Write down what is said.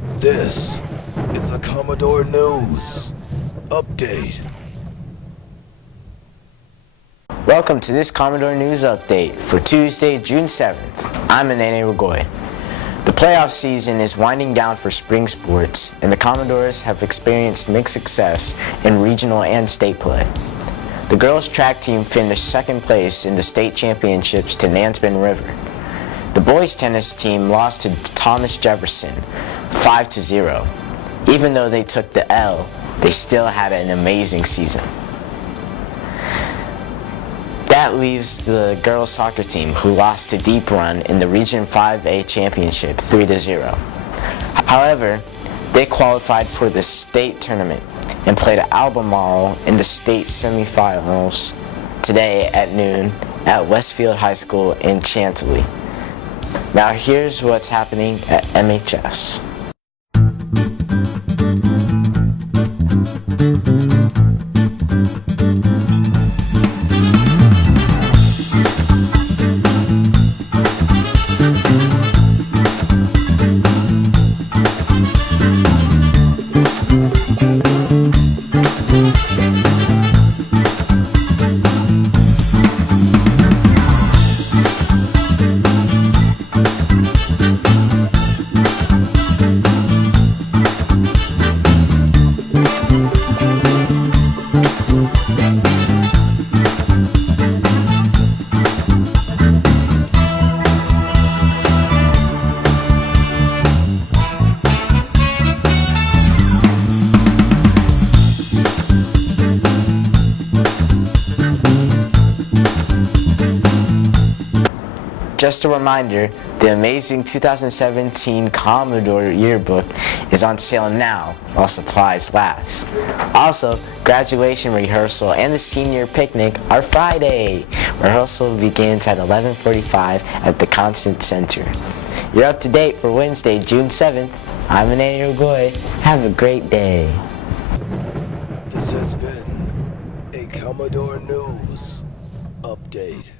This is a Commodore News Update. Welcome to this Commodore News Update for Tuesday, June 7th. I'm Anene Rugoy. The playoff season is winding down for spring sports, and the Commodores have experienced mixed success in regional and state play. The girls' track team finished second place in the state championships to Nansemond River. The boys' tennis team lost to Thomas Jefferson 5-0. Even though they took the L, they still had an amazing season. That leaves the girls' soccer team, who lost to Deep Run in the Region 5A Championship 3-0. However, they qualified for the state tournament and played Albemarle in the state semifinals today at noon at Westfield High School in Chantilly. Now here's what's happening at MHS. Just a reminder, the amazing 2017 Commodore Yearbook is on sale now while supplies last. Also, graduation rehearsal and the senior picnic are Friday. Rehearsal begins at 11:45 at the Constant Center. You're up to date for Wednesday, June 7th. I'm Anene Rugoy. Have a great day. This has been a Commodore News Update.